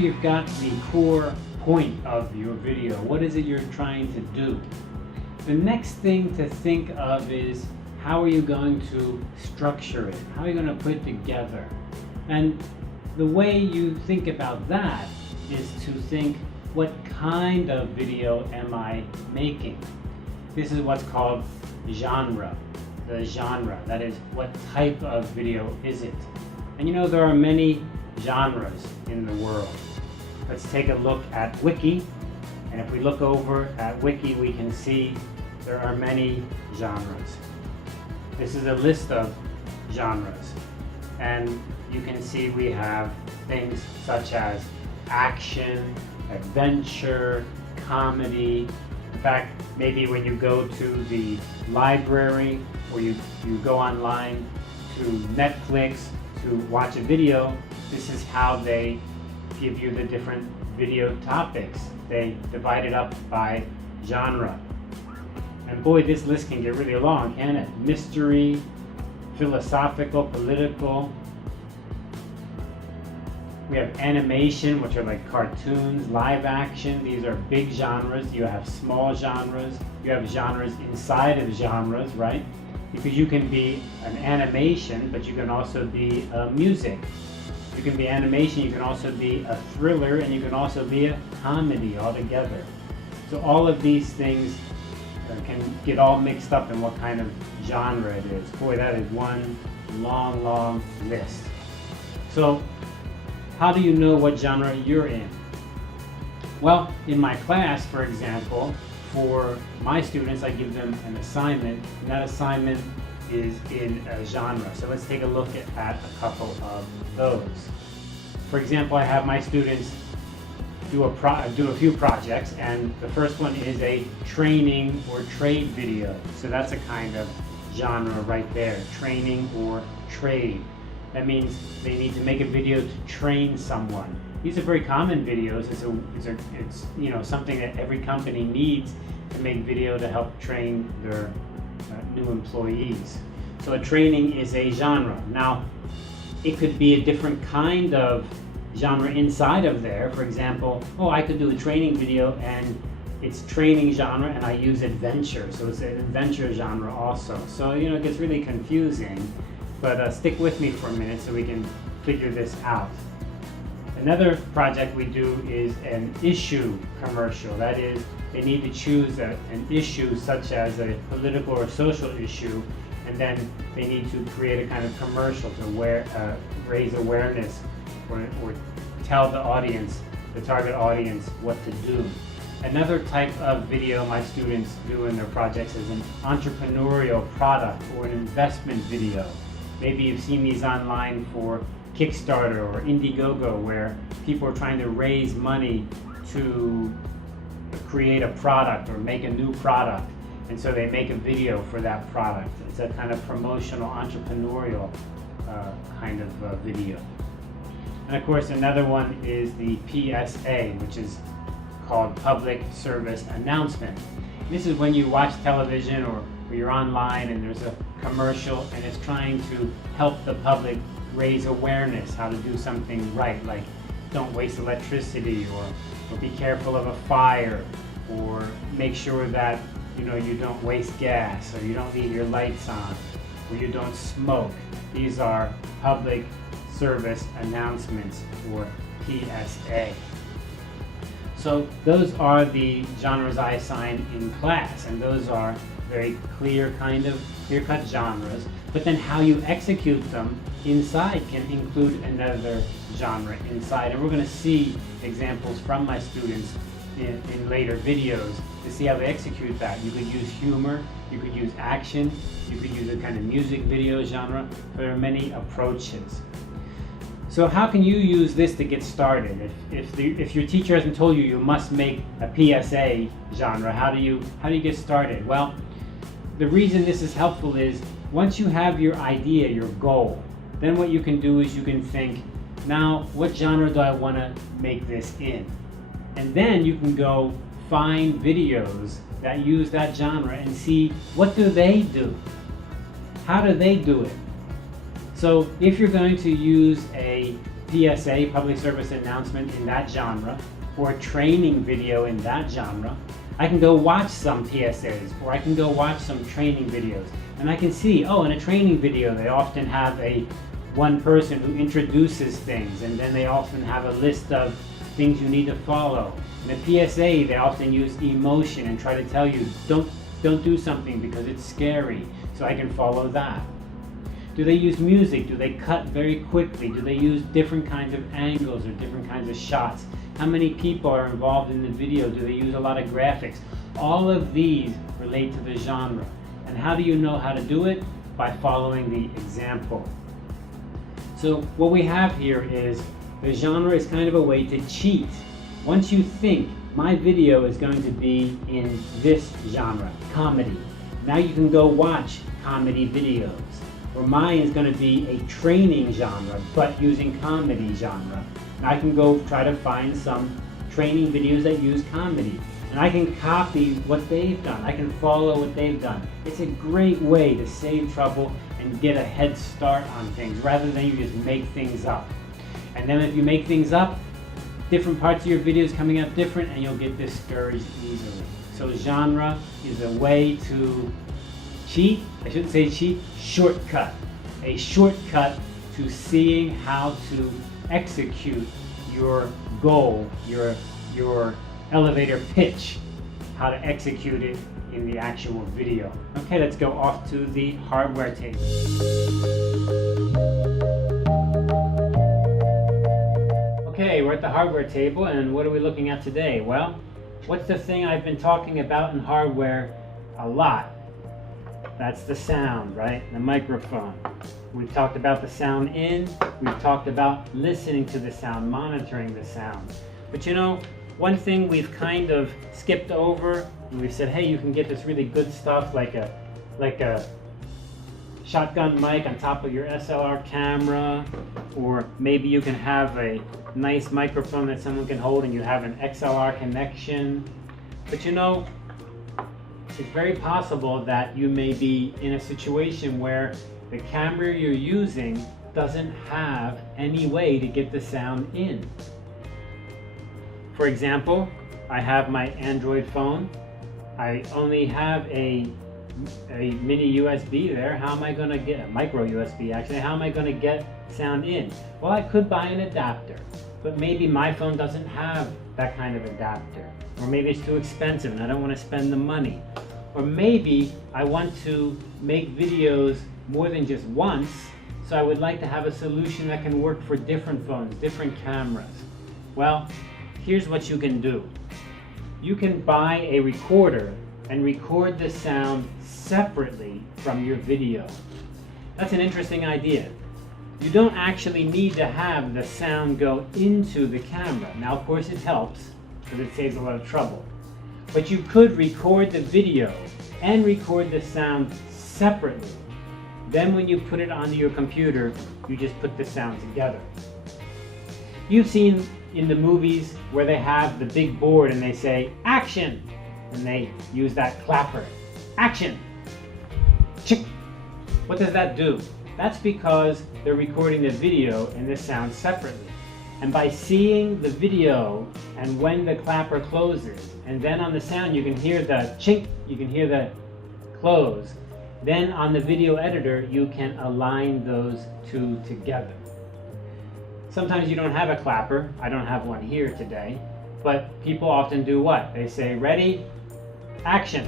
after you've got the core point of your video, what is it you're trying to do? The next thing to think of is, how are you going to structure it? How are you going to put it together? And the way you think about that is to think, what kind of video am I making? This is what's called genre. The genre, that is, what type of video is it? And you know, there are many genres in the world. Let's take a look at Wiki. And if we look over at Wiki, we can see there are many genres. This is a list of genres. And you can see we have things such as action, adventure, comedy. In fact, maybe when you go to the library or you go online to Netflix to watch a video, this is how they give you the different video topics. They divide it up by genre. And boy, this list can get really long, can't it? Mystery, philosophical, political. We have animation, which are like cartoons, live action. These are big genres. You have small genres. You have genres inside of genres, right? Because you can be an animation, but you can also be music. You can be animation, you can also be a thriller, and you can also be a comedy altogether. So all of these things can get all mixed up in what kind of genre it is. Boy, that is one long, long list. So how do you know what genre you're in? Well, in my class, for example, for my students, I give them an assignment, and that assignment is in a genre. So let's take a look at a couple of those. For example, I have my students do a few projects, and the first one is a training or trade video. So that's a kind of genre right there, training or trade. That means they need to make a video to train someone. These are very common videos. It's you know, something that every company needs to make video to help train their new employees. So a training is a genre. Now, it could be a different kind of genre inside of there. For example, I could do a training video and it's training genre and I use adventure. So it's an adventure genre also. So, you know, it gets really confusing, but stick with me for a minute so we can figure this out. Another project we do is an issue commercial. That is, they need to choose an issue such as a political or social issue, and then they need to create a kind of commercial to raise awareness or tell the audience, the target audience, what to do. Another type of video my students do in their projects is an entrepreneurial product or an investment video. Maybe you've seen these online for Kickstarter or Indiegogo, where people are trying to raise money to create a product or make a new product, and so they make a video for that product. It's a kind of promotional, entrepreneurial kind of video. And of course, another one is the PSA, which is called Public Service Announcement. This is when you watch television or you're online and there's a commercial and it's trying to help the public raise awareness how to do something right, like don't waste electricity, or be careful of a fire, or make sure that you don't waste gas, or you don't leave your lights on, or you don't smoke. These are public service announcements, or PSA. So those are the genres I assign in class, and those are very clear-cut genres. But then how you execute them inside can include another genre inside. And we're going to see examples from my students in later videos to see how they execute that. You could use humor, you could use action, you could use a kind of music video genre. There are many approaches. So how can you use this to get started? If your teacher hasn't told you must make a PSA genre, how do you get started? Well, the reason this is helpful is once you have your idea, your goal, then what you can do is you can think, now what genre do I want to make this in? And then you can go find videos that use that genre and see, what do they do? How do they do it? So if you're going to use a PSA, public service announcement, in that genre, or a training video in that genre, I can go watch some PSAs, or I can go watch some training videos. And I can see, oh, in a training video, they often have one person who introduces things, and then they often have a list of things you need to follow. In a PSA, they often use emotion and try to tell you, don't do something because it's scary, so I can follow that. Do they use music? Do they cut very quickly? Do they use different kinds of angles or different kinds of shots? How many people are involved in the video? Do they use a lot of graphics? All of these relate to the genre. And how do you know how to do it? By following the example. So what we have here is the genre is kind of a way to cheat. Once you think my video is going to be in this genre, comedy, now you can go watch comedy videos. Or mine is going to be a training genre, but using comedy genre. And I can go try to find some training videos that use comedy. And I can copy what they've done. I can follow what they've done. It's a great way to save trouble and get a head start on things, rather than you just make things up. And then if you make things up, different parts of your videos coming out different, and you'll get discouraged easily. So genre is a way to cheat, I shouldn't say cheat, shortcut. A shortcut to seeing how to execute your goal, your elevator pitch, how to execute it in the actual video. Okay, let's go off to the hardware table. Okay, we're at the hardware table, and what are we looking at today? Well, what's the thing I've been talking about in hardware a lot? That's the sound, right? The microphone. We've talked about the sound in, we've talked about listening to the sound, monitoring the sound. But you know, one thing we've kind of skipped over, and we've said, hey, you can get this really good stuff like a shotgun mic on top of your SLR camera, or maybe you can have a nice microphone that someone can hold and you have an XLR connection. But you know, it's very possible that you may be in a situation where the camera you're using doesn't have any way to get the sound in. For example, I have my Android phone. I only have a mini USB there. How am I going to get a micro USB actually? How am I going to get sound in? Well, I could buy an adapter, but maybe my phone doesn't have that kind of adapter. Or maybe it's too expensive and I don't want to spend the money. Or maybe I want to make videos more than just once, so I would like to have a solution that can work for different phones, different cameras. Well, here's what you can do. You can buy a recorder and record the sound separately from your video. That's an interesting idea. You don't actually need to have the sound go into the camera. Now, of course, it helps because it saves a lot of trouble. But you could record the video and record the sound separately. Then when you put it onto your computer, you just put the sound together. You've seen in the movies where they have the big board and they say, action! And they use that clapper. Action! Chick! What does that do? That's because they're recording the video and the sound separately. And by seeing the video and when the clapper closes, and then on the sound you can hear the chink, you can hear the close. Then on the video editor you can align those two together. Sometimes you don't have a clapper. I don't have one here today. But people often do what? They say, ready, action.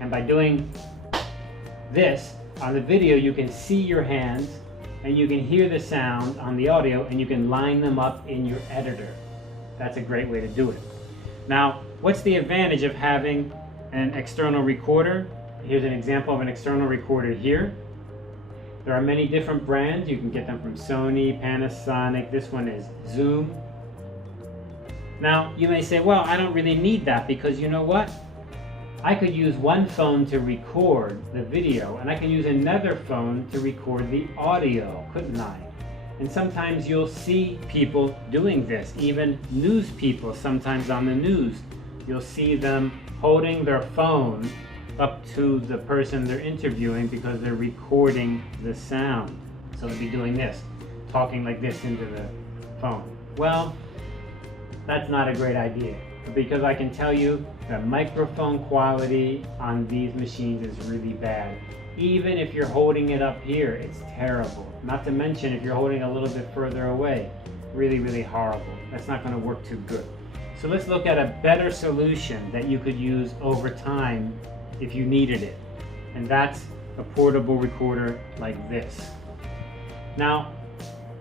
And by doing this, on the video you can see your hands and you can hear the sound on the audio and you can line them up in your editor. That's a great way to do it. Now, what's the advantage of having an external recorder? Here's an example of an external recorder here. There are many different brands. You can get them from Sony, Panasonic. This one is Zoom. Now, you may say, well, I don't really need that because you know what? I could use one phone to record the video and I can use another phone to record the audio, couldn't I? And sometimes you'll see people doing this, even news people sometimes on the news. You'll see them holding their phone up to the person they're interviewing because they're recording the sound. So they'll be doing this. talking like this into the phone. Well, that's not a great idea, because I can tell you the microphone quality on these machines is really bad. Even if you're holding it up here, it's terrible. Not to mention if you're holding a little bit further away, really, really horrible. That's not going to work too good. So let's look at a better solution that you could use over time if you needed it. And that's a portable recorder like this. Now,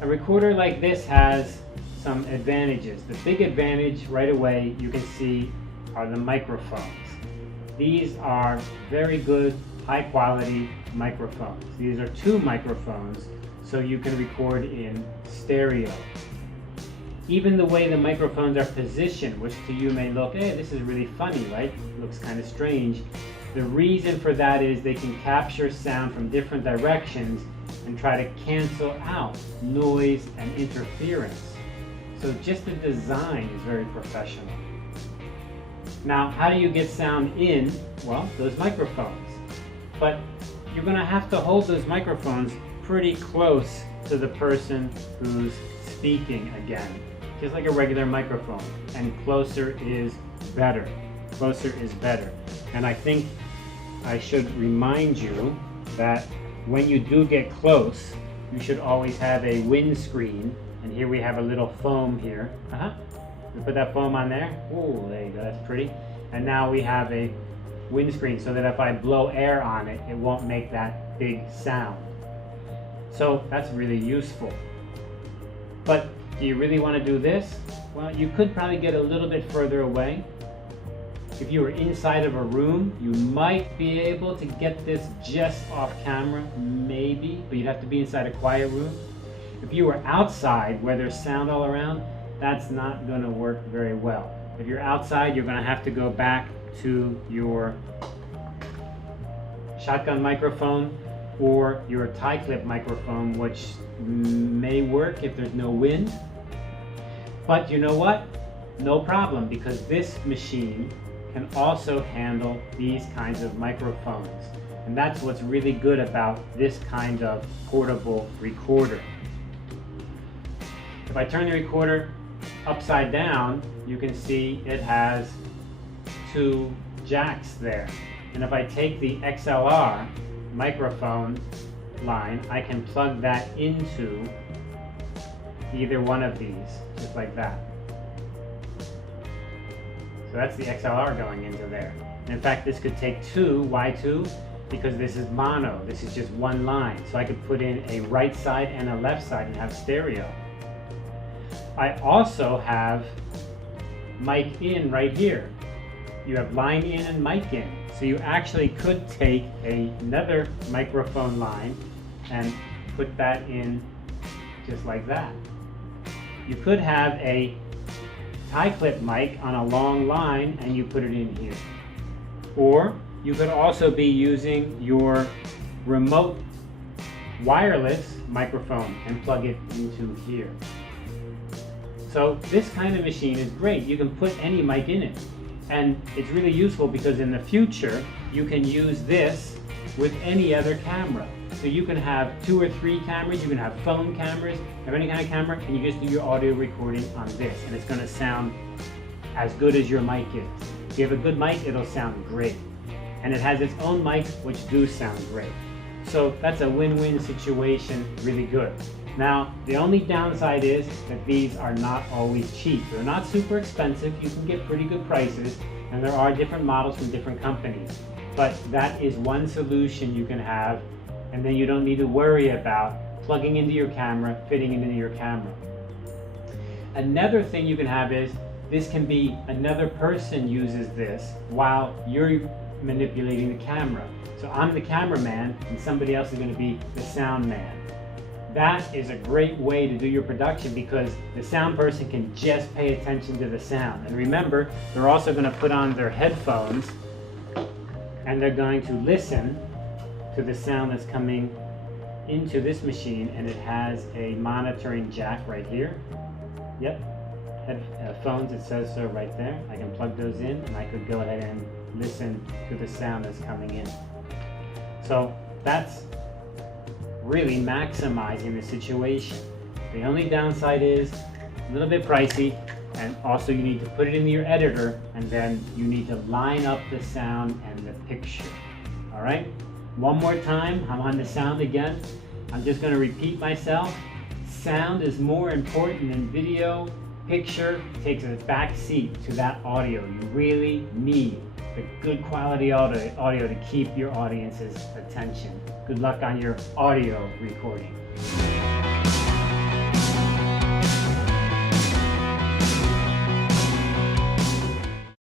a recorder like this has some advantages. The big advantage right away you can see are the microphones. These are very good, high quality microphones. These are 2 microphones, so you can record in stereo. Even the way the microphones are positioned, which to you may look, hey, this is really funny, right? Looks kind of strange. The reason for that is they can capture sound from different directions and try to cancel out noise and interference. So just the design is very professional. Now, how do you get sound in? Well, those microphones. But you're going to have to hold those microphones pretty close to the person who's speaking again, just like a regular microphone. And closer is better. Closer is better. And I think I should remind you that when you do get close, you should always have a windscreen. And here we have a little foam here. We put that foam on there. Ooh, there you go, that's pretty. And now we have a windscreen so that if I blow air on it, it won't make that big sound. So that's really useful. But do you really want to do this? Well, you could probably get a little bit further away. If you were inside of a room, you might be able to get this just off camera, maybe, but you'd have to be inside a quiet room. If you were outside where there's sound all around, that's not going to work very well. If you're outside, you're going to have to go back to your shotgun microphone or your tie clip microphone, which may work if there's no wind. But you know what? No problem, because this machine can also handle these kinds of microphones. And that's what's really good about this kind of portable recorder. If I turn the recorder upside down, you can see it has 2 jacks there. And if I take the XLR microphone line, I can plug that into either one of these, just like that. So that's the XLR going into there. And in fact, this could take 2. Why 2? Because this is mono. This is just one line. So I could put in a right side and a left side and have stereo. I also have mic in right here. You have line in and mic in. So you actually could take another microphone line and put that in just like that. You could have a tie clip mic on a long line and you put it in here. Or you could also be using your remote wireless microphone and plug it into here. So this kind of machine is great. You can put any mic in it. And it's really useful because in the future, you can use this with any other camera. So you can have 2 or 3 cameras, you can have phone cameras, have any kind of camera, and you just do your audio recording on this. And it's going to sound as good as your mic is. If you have a good mic, it'll sound great. And it has its own mics, which do sound great. So that's a win-win situation, really good. Now, the only downside is that these are not always cheap. They're not super expensive. You can get pretty good prices, and there are different models from different companies. But that is one solution you can have, and then you don't need to worry about plugging into your camera, fitting it into your camera. Another thing you can have is, this can be another person uses this while you're manipulating the camera. So I'm the cameraman, and somebody else is going to be the sound man. That is a great way to do your production because the sound person can just pay attention to the sound. And remember, they're also going to put on their headphones and they're going to listen to the sound that's coming into this machine, and it has a monitoring jack right here. Yep, headphones, it says so right there. I can plug those in and I could go ahead and listen to the sound that's coming in. So that's really maximizing the situation. The only downside is a little bit pricey, and also you need to put it into your editor, and then you need to line up the sound and the picture. All right? One more time, I'm on the sound again. I'm just going to repeat myself. Sound is more important than video. Picture takes a back seat to that audio. You really need the good quality audio to keep your audience's attention. Good luck on your audio recording.